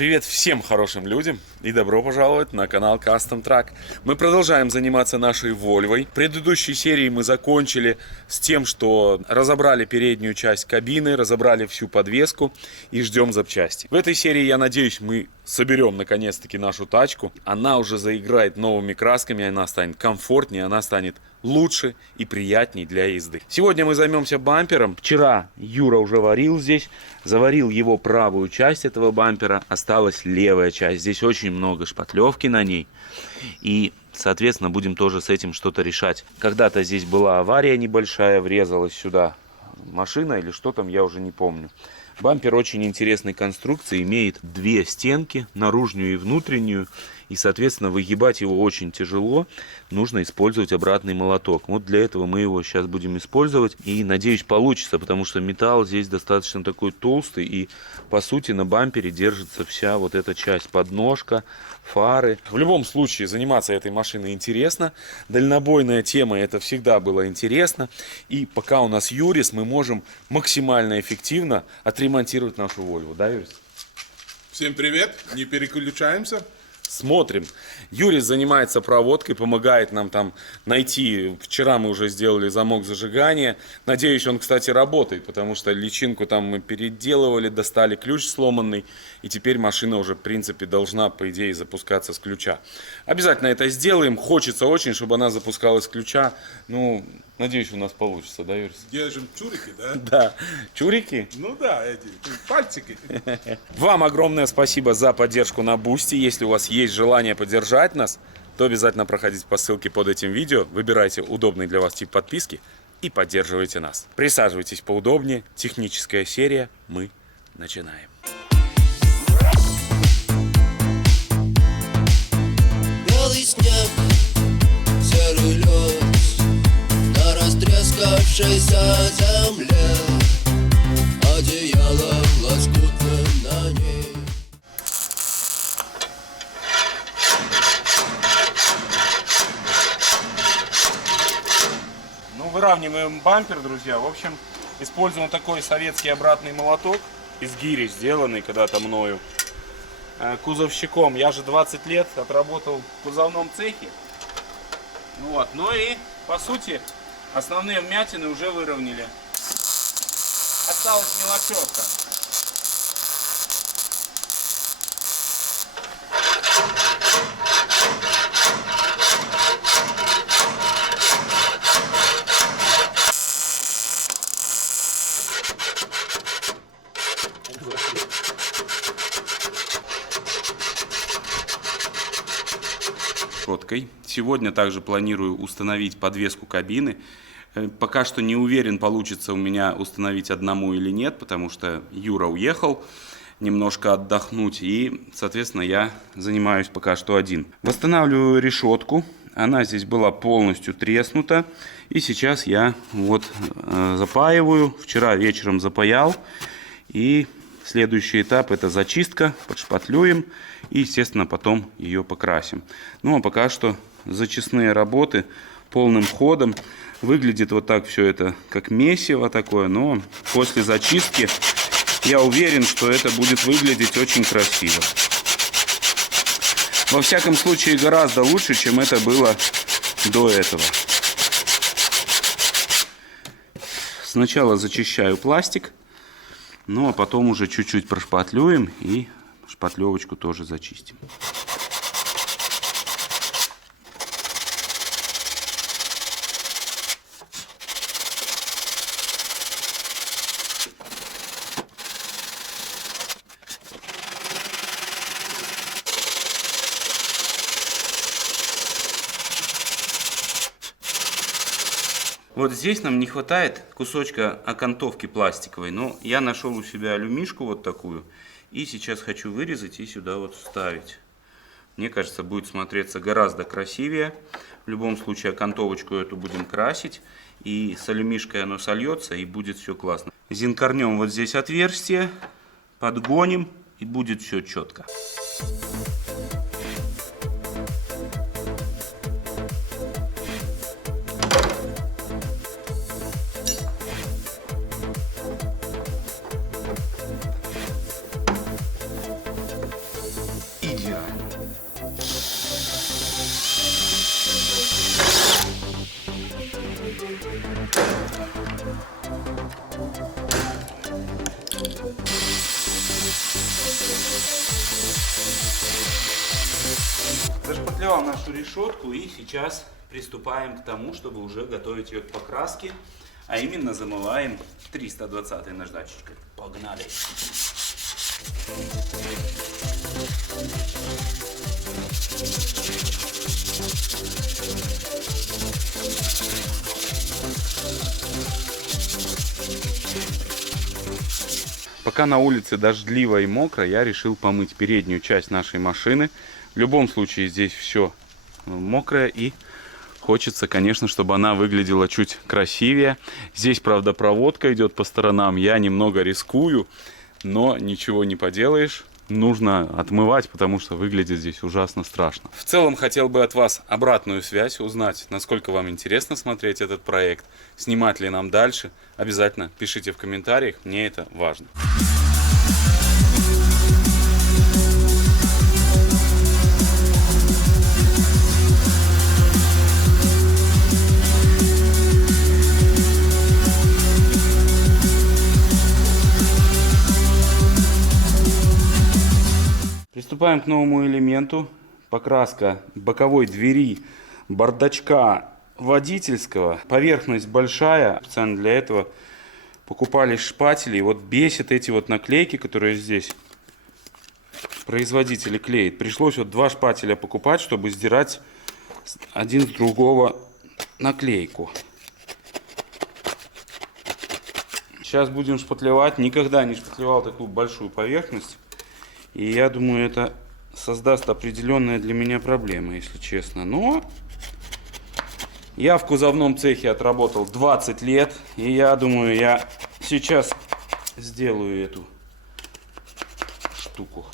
Привет всем хорошим людям и добро пожаловать на канал Custom Truck. Мы продолжаем заниматься нашей Вольвой. В предыдущей серии мы закончили с тем, что разобрали переднюю часть кабины, разобрали всю подвеску и ждем запчасти. В этой серии, я надеюсь, мы соберем наконец-таки нашу тачку. Она уже заиграет новыми красками, она станет комфортнее, она станет лучше и приятнее для езды. Сегодня мы займемся бампером. Вчера Юра уже варил здесь, заварил его правую часть этого бампера, осталась левая часть. Здесь очень много шпатлевки на ней, и, соответственно, будем тоже с этим что-то решать. Когда-то здесь была авария небольшая, врезалась сюда машина или что там, я уже не помню. Бампер очень интересной конструкции, имеет две стенки, наружную и внутреннюю. И, соответственно, выгибать его очень тяжело. Нужно использовать обратный молоток. Вот для этого мы его сейчас будем использовать. И, надеюсь, получится, потому что металл здесь достаточно такой толстый. И, по сути, на бампере держится вся вот эта часть. Подножка, фары. В любом случае, заниматься этой машиной интересно. Дальнобойная тема, это всегда было интересно. И пока у нас Юрис, мы можем максимально эффективно отремонтировать нашу Вольву. Да, Юрис? Всем привет, не переключаемся. Смотрим. Юрий занимается проводкой, помогает нам там найти. Вчера мы уже сделали замок зажигания. Надеюсь, он, кстати, работает, потому что личинку там мы переделывали, достали ключ сломанный. И теперь машина уже, в принципе, должна, по идее, запускаться с ключа. Обязательно это сделаем. Хочется очень, чтобы она запускалась с ключа. Ну, надеюсь, у нас получится, да, Юрий? Держим чурики, да? Да. Чурики? Ну да, эти пальчики. Вам огромное спасибо за поддержку на Бусти. Если у вас есть желание поддержать нас, то обязательно проходите по ссылке под этим видео, выбирайте удобный для вас тип подписки и поддерживайте нас. Присаживайтесь поудобнее. Техническая серия. Мы начинаем. Белый снег, серый лед на растрескавшейся земле, одеяло лоскутное на ней. Ну, выравниваем бампер, друзья. В общем, используем такой советский обратный молоток из гири, сделанный когда-то мною кузовщиком. Я же 20 лет отработал в кузовном цехе. Вот. Ну и, по сути, основные вмятины уже выровняли. Осталась мелочевка. Сегодня также планирую установить подвеску кабины. Пока что не уверен, получится у меня установить одному или нет, потому что Юра уехал немножко отдохнуть, и, соответственно, я занимаюсь пока что один. Восстанавливаю решетку. Она здесь была полностью треснута, и сейчас я вот запаиваю. Вчера вечером запаял, и следующий этап — это зачистка, подшпатлюем и, естественно, потом ее покрасим. Ну а пока что зачистные работы полным ходом. Выглядит вот так все это как месиво такое, но после зачистки я уверен, что это будет выглядеть очень красиво. Во всяком случае, гораздо лучше, чем это было до этого. Сначала зачищаю пластик, ну а потом уже чуть-чуть прошпатлюем и шпатлевочку тоже зачистим. Вот здесь нам не хватает кусочка окантовки пластиковой, но я нашел у себя алюмишку вот такую, и сейчас хочу вырезать и сюда вот вставить. Мне кажется, будет смотреться гораздо красивее. В любом случае, окантовочку эту будем красить, и с алюмишкой оно сольется, и будет все классно. Зинкорнем вот здесь отверстие, подгоним, и будет все четко. Зашпатлевал нашу решетку и сейчас приступаем к тому, чтобы уже готовить ее к покраске. А именно замываем 320 наждачечкой. Погнали! Пока на улице дождливо и мокро, я решил помыть переднюю часть нашей машины. В любом случае здесь все мокрое и хочется, конечно, чтобы она выглядела чуть красивее. Здесь, правда, проводка идет по сторонам. Я немного рискую, но ничего не поделаешь. Нужно отмывать, потому что выглядит здесь ужасно страшно. В целом хотел бы от вас обратную связь, узнать, насколько вам интересно смотреть этот проект, снимать ли нам дальше. Обязательно пишите в комментариях, мне это важно. Приступаем к новому элементу. Покраска боковой двери, бардачка водительского. Поверхность большая. Специально для этого покупали шпатели. И вот бесит эти вот наклейки, которые здесь производители клеят. Пришлось вот 2 шпателя покупать, чтобы сдирать один с другого наклейку. Сейчас будем шпатлевать. Никогда не шпатлевал такую большую поверхность. И я думаю, это создаст определенные для меня проблемы, если честно. Но я в кузовном цехе отработал 20 лет. И я думаю, я сейчас сделаю эту штуку.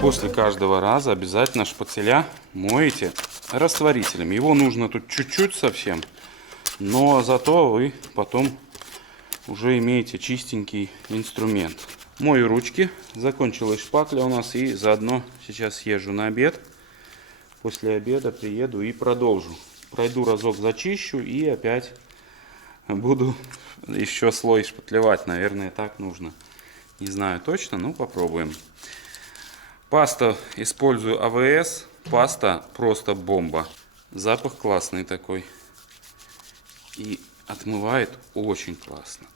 После каждого раза обязательно шпателя моете растворителем. Его нужно тут чуть-чуть совсем, но зато вы потом уже имеете чистенький инструмент. Мою ручки. Закончилась шпакля у нас, и заодно сейчас съезжу на обед. После обеда приеду и продолжу. Пройду разок, зачищу и опять буду еще слой шпатлевать. Наверное, так нужно. Не знаю точно, но попробуем. Паста использую АВС. Паста просто бомба. Запах классный такой. И отмывает очень классно.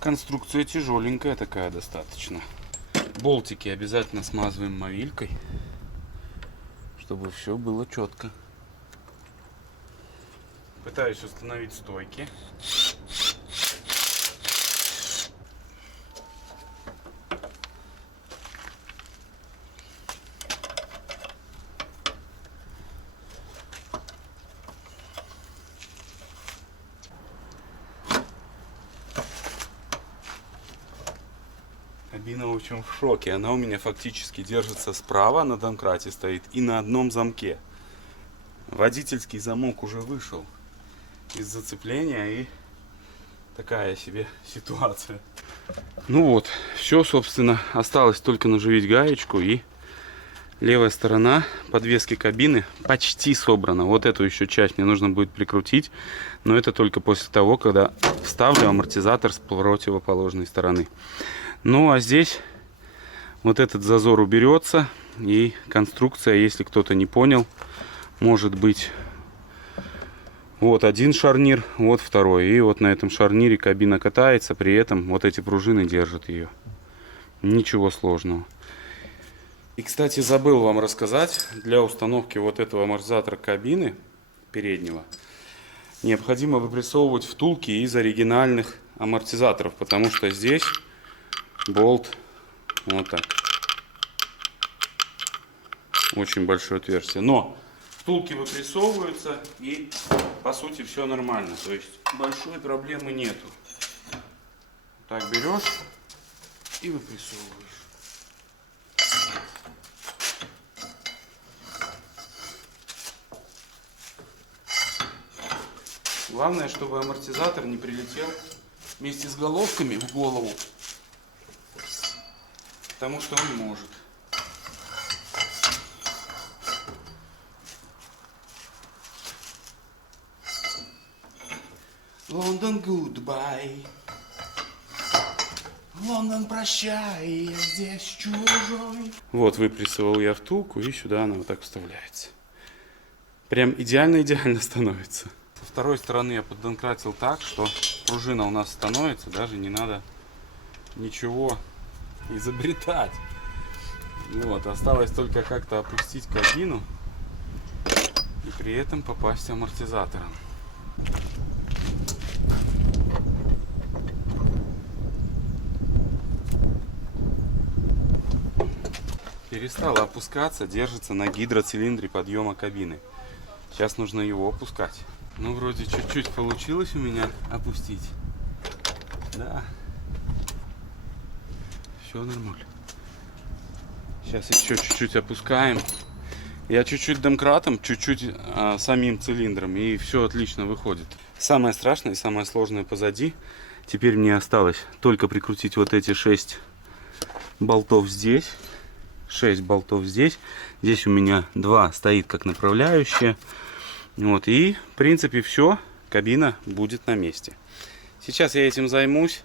Конструкция тяжеленькая такая достаточно. Болтики обязательно смазываем мовилькой, чтобы все было четко. Пытаюсь установить стойки. Кабина, в общем, в шоке. Она у меня фактически держится справа, на домкрате стоит, и на одном замке. Водительский замок уже вышел из зацепления, и такая себе ситуация. Ну вот, все, собственно, осталось только наживить гаечку, и левая сторона подвески кабины почти собрана. Вот эту еще часть мне нужно будет прикрутить, но это только после того, когда вставлю амортизатор с противоположной стороны. Ну а здесь вот этот зазор уберется, и конструкция, если кто-то не понял, может быть вот один шарнир, вот второй. И вот на этом шарнире кабина катается, при этом вот эти пружины держат ее. Ничего сложного. И, кстати, забыл вам рассказать, для установки вот этого амортизатора кабины переднего необходимо выпрессовывать втулки из оригинальных амортизаторов, потому что здесь болт. Вот так. Очень большое отверстие. Но втулки выпрессовываются и по сути все нормально. То есть большой проблемы нету. Так берешь и выпрессовываешь. Главное, чтобы амортизатор не прилетел вместе с головками в голову, потому что он может. Лондон, goodbye. Лондон, прощай, я здесь чужой. Вот, выпрессовал я втулку, и сюда она вот так вставляется. Прям идеально-идеально становится. Со второй стороны я поддонкратил так, что пружина у нас становится, даже не надо ничего изобретать. Вот, осталось только как-то опустить кабину и при этом попасть амортизатором. Перестала опускаться, держится на гидроцилиндре подъема кабины. Сейчас нужно его опускать. Ну, вроде чуть-чуть получилось у меня опустить. Да. Все нормально. Сейчас еще чуть-чуть опускаем. Я чуть-чуть домкратом, чуть-чуть самим цилиндром, и все отлично выходит. Самое страшное и самое сложное позади. Теперь мне осталось только прикрутить вот эти 6 болтов здесь. 6 болтов здесь. Здесь у меня 2 стоит как направляющие. Вот, и в принципе все. Кабина будет на месте. Сейчас я этим займусь.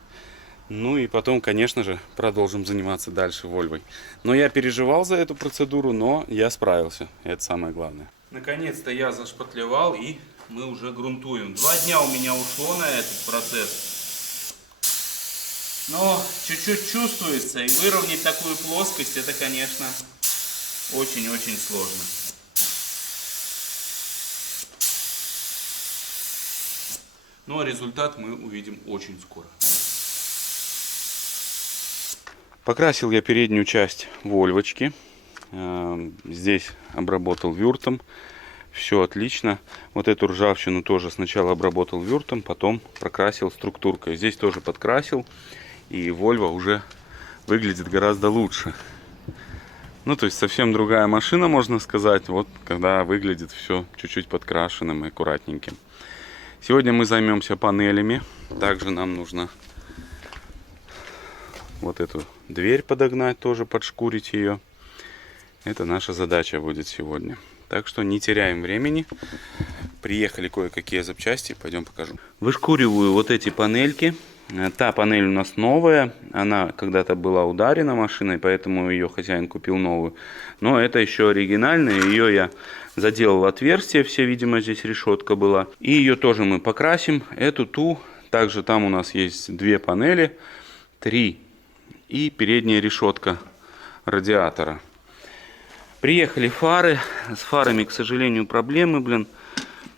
Ну и потом, конечно же, продолжим заниматься дальше Вольвой. Но я переживал за эту процедуру, но я справился. Это самое главное. Наконец-то я зашпатлевал, и мы уже грунтуем. 2 дня у меня ушло на этот процесс. Но чуть-чуть чувствуется, и выровнять такую плоскость, это, конечно, очень-очень сложно. Но результат мы увидим очень скоро. Покрасил я переднюю часть вольвочки. Здесь обработал вюртом. Все отлично. Вот эту ржавчину тоже сначала обработал вюртом, потом прокрасил структуркой. Здесь тоже подкрасил. И Volvo уже выглядит гораздо лучше. Ну, то есть совсем другая машина, можно сказать. Вот когда выглядит все чуть-чуть подкрашенным и аккуратненьким. Сегодня мы займемся панелями. Также нам нужно вот эту дверь подогнать, тоже подшкурить ее. Это наша задача будет сегодня. Так что не теряем времени. Приехали кое-какие запчасти, пойдем покажу. Вышкуриваю вот эти панельки. Та панель у нас новая. Она когда-то была ударена машиной, поэтому ее хозяин купил новую. Но это еще оригинальная. Ее я заделал в отверстие. Все, видимо, здесь решетка была. И ее тоже мы покрасим. Эту ту. Также там у нас есть 2 панели. 3. И передняя решетка радиатора. Приехали фары. С фарами, к сожалению, проблемы, блин.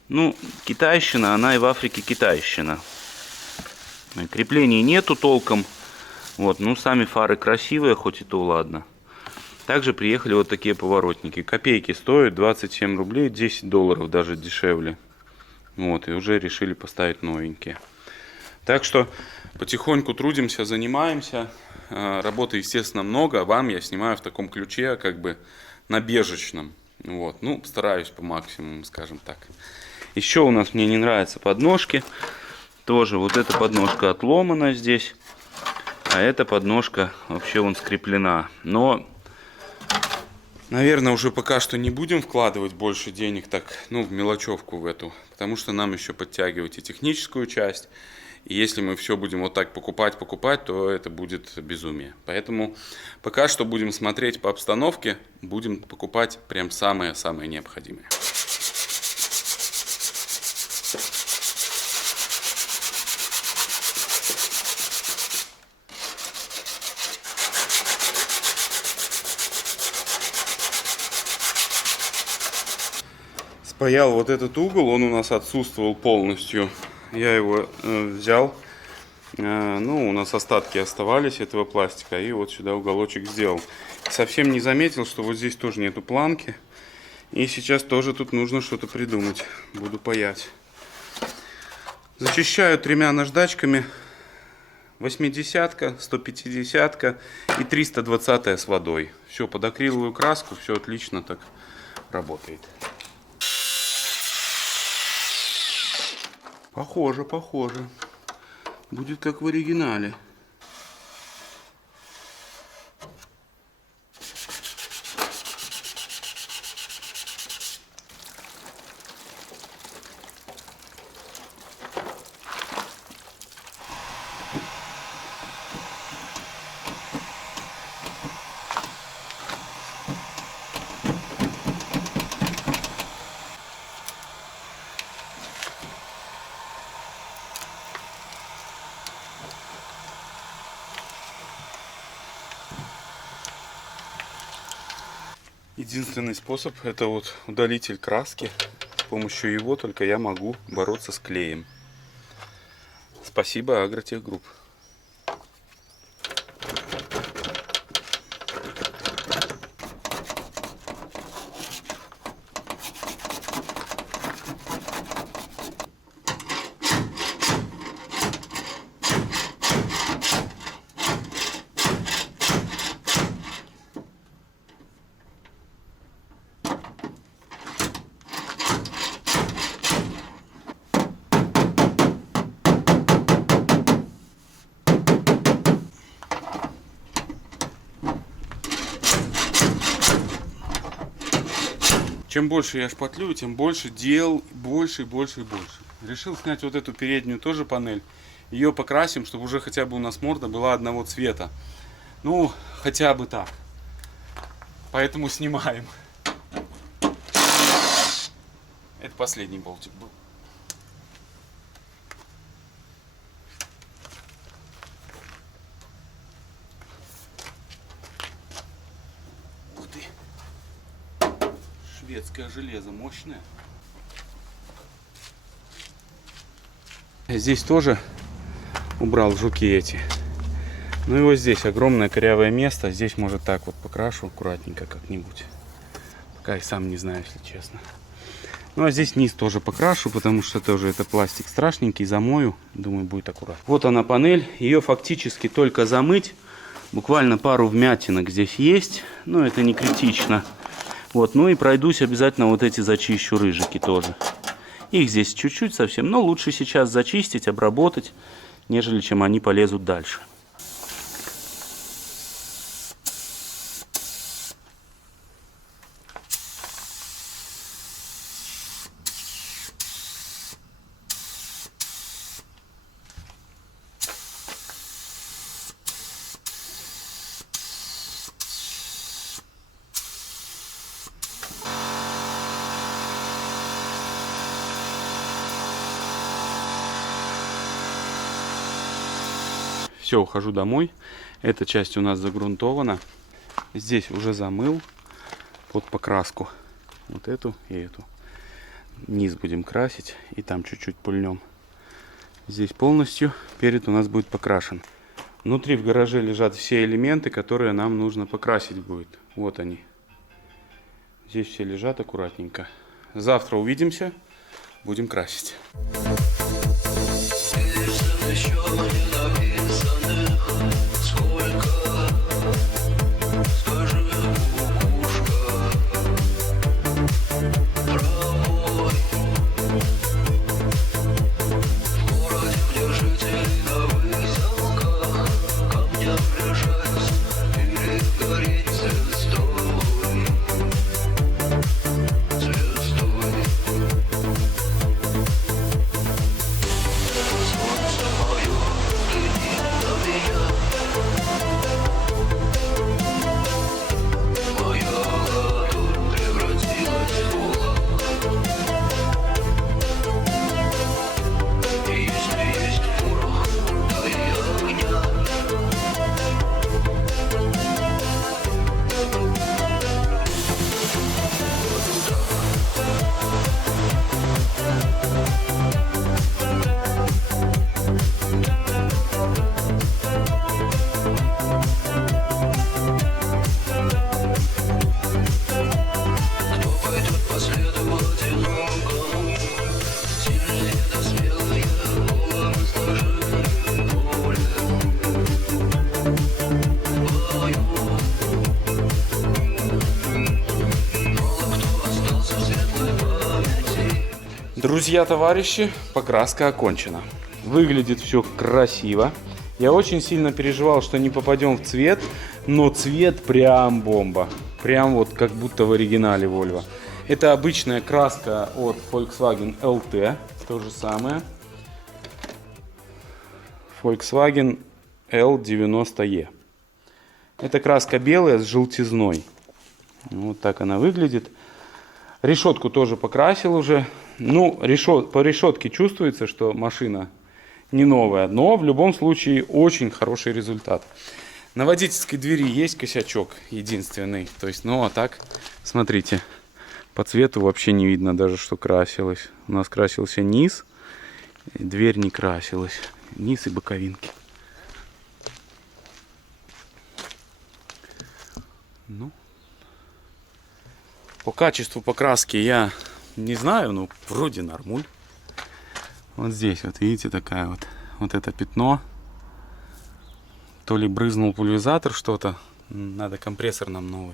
Ну, китайщина, она и в Африке китайщина. Креплений нету толком. Вот, ну, сами фары красивые, хоть и то ладно. Также приехали вот такие поворотники. Копейки стоят, 27 рублей, 10 долларов даже дешевле. Вот, и уже решили поставить новенькие. Так что потихоньку трудимся, занимаемся. Работы, естественно, много. Вам я снимаю в таком ключе, как бы набежечном. Вот, ну, стараюсь по максимуму, скажем так. Еще у нас мне не нравятся подножки. Тоже вот эта подножка отломана здесь. А эта подножка вообще вон скреплена. Но, наверное, уже пока что не будем вкладывать больше денег так, ну, в мелочевку в эту. Потому что нам еще подтягивать и техническую часть. И если мы все будем вот так покупать, то это будет безумие. Поэтому пока что будем смотреть по обстановке. Будем покупать прям самое-самое необходимое. Спаял вот этот угол, он у нас отсутствовал полностью. Я его взял, Ну, у нас остатки оставались этого пластика, и вот сюда уголочек сделал. Совсем не заметил, что вот здесь тоже нету планки. И сейчас тоже тут нужно что-то придумать. Буду паять. Зачищаю 3 наждачками. 80-ка, 150-ка и 320-я с водой. Все, под акриловую краску, все отлично так работает. Похоже, похоже. Будет как в оригинале. Единственный способ — это вот удалитель краски. С помощью его только я могу бороться с клеем. Спасибо Агротехгрупп. Чем больше я шпатлюю, тем больше дел, больше и больше и больше. Решил снять вот эту переднюю тоже панель. Ее покрасим, чтобы уже хотя бы у нас морда была одного цвета. Ну, хотя бы так. Поэтому снимаем. Это последний болтик был. Шведское железо мощное. Здесь тоже убрал жуки эти. Ну и вот здесь огромное корявое место. Здесь, может, так вот покрашу аккуратненько как-нибудь. Пока и сам не знаю, если честно. Ну а здесь низ тоже покрашу, потому что тоже это пластик страшненький. Замою, думаю, будет аккуратно. Вот она панель. Ее фактически только замыть. Буквально пару вмятинок здесь есть. Но это не критично. Вот, ну и пройдусь обязательно, вот эти зачищу рыжики тоже. Их здесь чуть-чуть совсем, но лучше сейчас зачистить, обработать, нежели чем они полезут дальше. Все, ухожу домой. Эта часть у нас загрунтована. Здесь уже замыл под покраску. Вот эту и эту. Низ будем красить. И там чуть-чуть пульнем. Здесь полностью перед у нас будет покрашен. Внутри в гараже лежат все элементы, которые нам нужно покрасить будет. Вот они. Здесь все лежат аккуратненько. Завтра увидимся. Будем красить. Друзья, товарищи, покраска окончена. Выглядит все красиво. Я очень сильно переживал, что не попадем в цвет, но цвет прям бомба. Прям вот как будто в оригинале Volvo. Это обычная краска от Volkswagen LT, то же самое. Volkswagen L90E. Это краска белая с желтизной. Вот так она выглядит. Решетку тоже покрасил уже. Ну, по решетке чувствуется, что машина не новая, но в любом случае очень хороший результат. На водительской двери есть косячок единственный. То есть, ну а так, смотрите, по цвету вообще не видно даже, что красилось. У нас красился низ, и дверь не красилась. Низ и боковинки. Ну, по качеству покраски я не знаю, но вроде нормуль. Вот здесь, вот видите, такая вот это пятно. То ли брызнул пульверизатор что-то. Надо компрессор нам новый.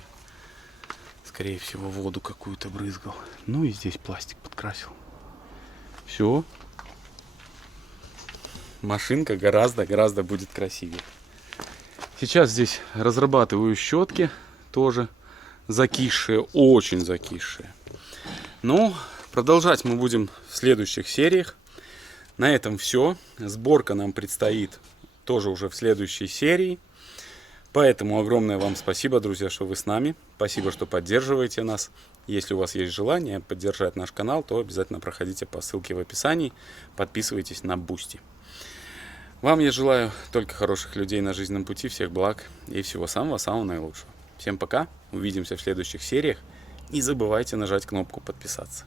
Скорее всего, воду какую-то брызгал. Ну и здесь пластик подкрасил. Все. Машинка гораздо будет красивее. Сейчас здесь разрабатываю щетки. Тоже закисшие, очень закисшие. Ну, продолжать мы будем в следующих сериях. На этом все. Сборка нам предстоит тоже уже в следующей серии. Поэтому огромное вам спасибо, друзья, что вы с нами. Спасибо, что поддерживаете нас. Если у вас есть желание поддержать наш канал, то обязательно проходите по ссылке в описании. Подписывайтесь на Boosty. Вам я желаю только хороших людей на жизненном пути, всех благ и всего самого-самого наилучшего. Всем пока, увидимся в следующих сериях. Не забывайте нажать кнопку подписаться.